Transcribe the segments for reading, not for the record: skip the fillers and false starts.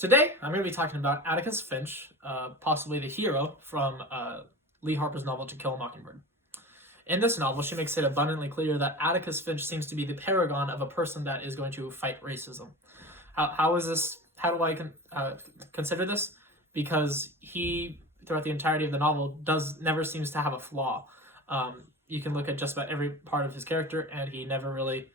Today, I'm going to be talking about Atticus Finch, possibly the hero from Lee Harper's novel To Kill a Mockingbird. In this novel, she makes it abundantly clear that Atticus Finch seems to be the paragon of a person that is going to fight racism. How is this? How do I consider this? Because he, throughout the entirety of the novel, never seems to have a flaw. You can look at just about every part of his character, and he never really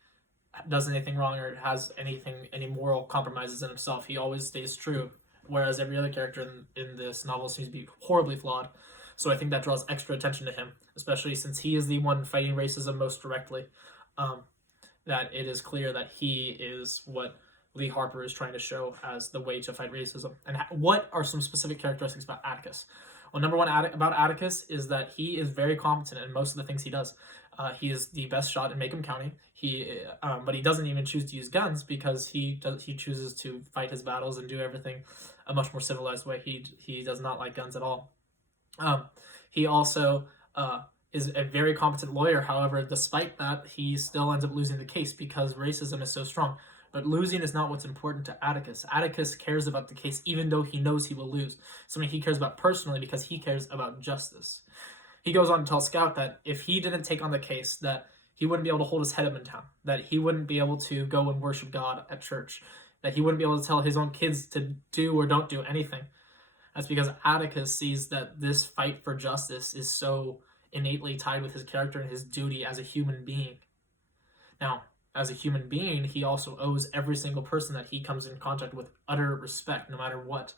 does anything wrong or has any moral compromises in himself. He always stays true, whereas every other character in this novel seems to be horribly flawed. So I think that draws extra attention to him, especially since he is the one fighting racism most directly. That it is clear that he is what Lee Harper is trying to show as the way to fight racism. And what are some specific characteristics about Atticus? Well, number one about Atticus is that he is very competent in most of the things he does. He is the best shot in Macomb County. But he doesn't even choose to use guns because he chooses to fight his battles and do everything a much more civilized way. He does not like guns at all. He also is a very competent lawyer. However, despite that, he still ends up losing the case because racism is so strong. But losing is not what's important to Atticus. Atticus cares about the case even though he knows he will lose. Something he cares about personally because he cares about justice. He goes on to tell Scout that if he didn't take on the case, that he wouldn't be able to hold his head up in town, that he wouldn't be able to go and worship God at church, that he wouldn't be able to tell his own kids to do or don't do anything. That's because Atticus sees that this fight for justice is so innately tied with his character and his duty as a human being. Now, as a human being, he also owes every single person that he comes in contact with utter respect, no matter what.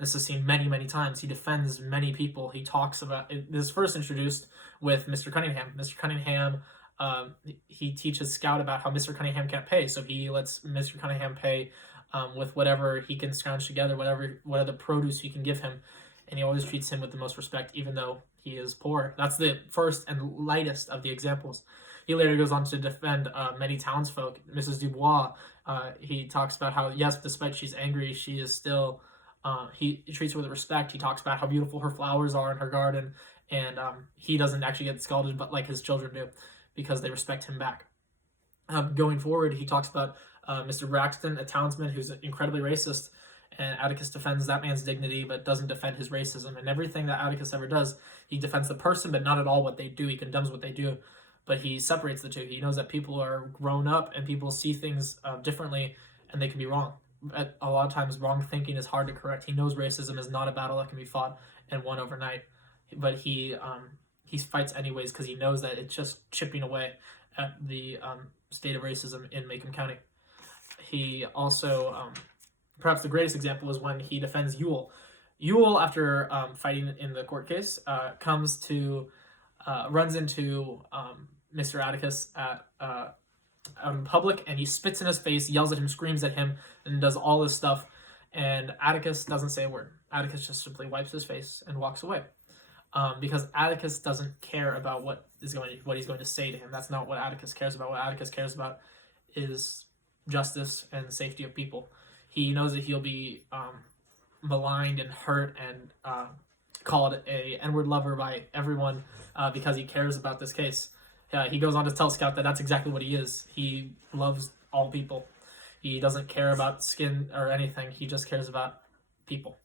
This is seen many, many times. He defends many people. He talks about this first introduced with Mr. Cunningham. Mr. Cunningham, he teaches Scout about how Mr. Cunningham can't pay, so he lets Mr. Cunningham pay with whatever he can scrounge together, whatever produce he can give him, and he always treats him with the most respect, even though he is poor. That's the first and lightest of the examples. He later goes on to defend many townsfolk. Mrs. Dubois, he talks about how, yes, despite she's angry, she is still, he treats her with respect. He talks about how beautiful her flowers are in her garden, and he doesn't actually get scalded, but like his children do, because they respect him back. Going forward, he talks about Mr. Braxton, a townsman who's incredibly racist, and Atticus defends that man's dignity but doesn't defend his racism. And everything that Atticus ever does, he defends the person but not at all what they do. He condemns what they do, but he separates the two. He knows that people are grown up and people see things differently, and they can be wrong. A lot of times, wrong thinking is hard to correct. He knows racism is not a battle that can be fought and won overnight, but he fights anyways because he knows that it's just chipping away at the state of racism in Macomb County. He also, perhaps the greatest example is when he defends Ewell. Ewell, after fighting in the court case, runs into Mr. Atticus in public, and he spits in his face, yells at him, screams at him, and does all this stuff. And Atticus doesn't say a word. Atticus just simply wipes his face and walks away. Because Atticus doesn't care about what he's going to say to him. That's not what Atticus cares about. What Atticus cares about is justice and the safety of people. He knows that he'll be maligned and hurt and called a N-word lover by everyone because he cares about this case. He goes on to tell Scout that that's exactly what he is. He loves all people. He doesn't care about skin or anything. He just cares about people.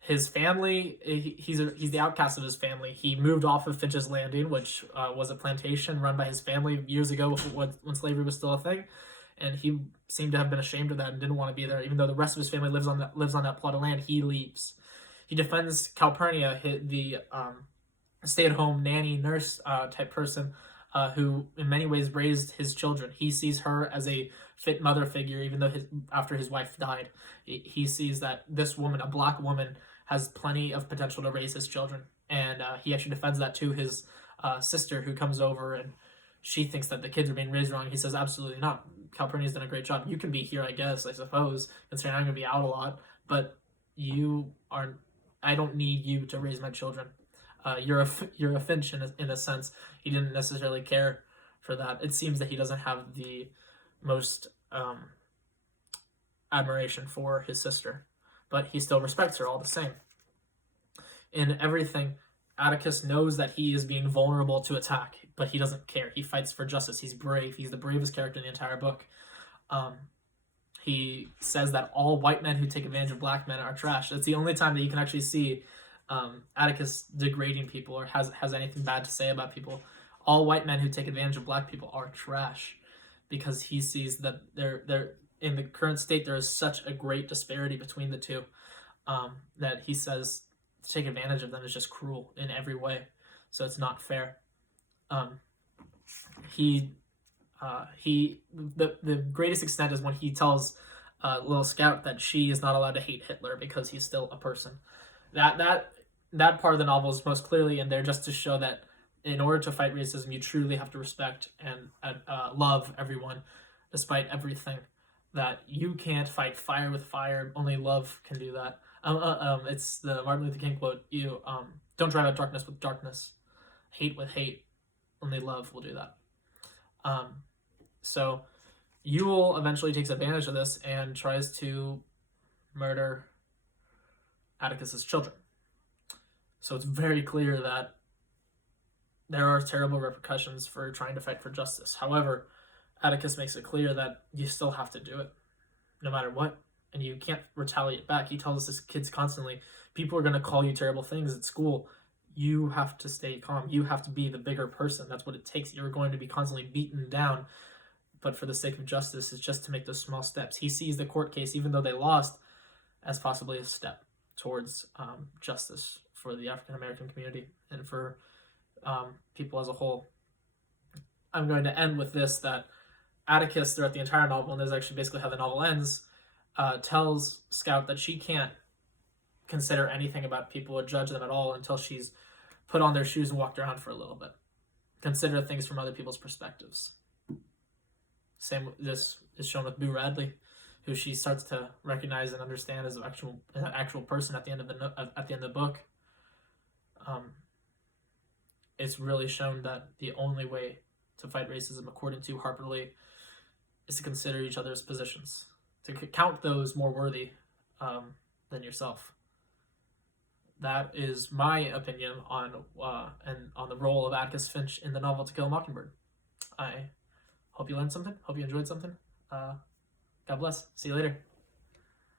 His family, he's the outcast of his family. He moved off of Finch's Landing, which was a plantation run by his family years ago when slavery was still a thing. And he seemed to have been ashamed of that and didn't want to be there. Even though the rest of his family lives on that plot of land, he leaves. He defends Calpurnia, the stay-at-home nanny nurse type person who in many ways raised his children. He sees her as a fit mother figure, even though after his wife died. He sees that this woman, a black woman, has plenty of potential to raise his children. And he actually defends that to his sister, who comes over, and she thinks that the kids are being raised wrong. He says, absolutely not. Calpurnia's done a great job. You can be here, I guess, I suppose, considering I'm going to be out a lot, but you aren't. I don't need you to raise my children. You're a Finch in a sense. He didn't necessarily care for that. It seems that he doesn't have the most admiration for his sister, but he still respects her all the same. In everything, Atticus knows that he is being vulnerable to attack, but he doesn't care. He fights for justice. He's brave. He's the bravest character in the entire book. he says that all white men who take advantage of black men are trash. It's the only time that you can actually see Atticus degrading people or has anything bad to say about people. All white men who take advantage of black people are trash, because he sees that they're in the current state there is such a great disparity between the two, that he says to take advantage of them is just cruel in every way. So it's not fair. The greatest extent is when he tells little Scout that she is not allowed to hate Hitler because he's still a person. That part of the novel is most clearly in there just to show that in order to fight racism, you truly have to respect and love everyone, despite everything. That you can't fight fire with fire; only love can do that. It's the Martin Luther King quote. You don't drive out darkness with darkness, hate with hate. Only love will do that. So Ewell eventually takes advantage of this and tries to murder Atticus's children. So it's very clear that there are terrible repercussions for trying to fight for justice. However, Atticus makes it clear that you still have to do it, no matter what, and you can't retaliate back. He tells his kids constantly, people are going to call you terrible things at school. You have to stay calm. You have to be the bigger person. That's what it takes. You're going to be constantly beaten down, but for the sake of justice, it's just to make those small steps. He sees the court case, even though they lost, as possibly a step towards justice for the African American community and for people as a whole. I'm going to end with this, that Atticus, throughout the entire novel, and this is actually basically how the novel ends, tells Scout that she can't consider anything about people or judge them at all until she's put on their shoes and walked around for a little bit. Consider things from other people's perspectives. Same, this is shown with Boo Radley, who she starts to recognize and understand as an actual person at the end of the book. It's really shown that the only way to fight racism, according to Harper Lee, is to consider each other's positions, to count those more worthy than yourself. That is my opinion on the role of Atticus Finch in the novel To Kill a Mockingbird. I hope you learned something. Hope you enjoyed something. God bless. See you later.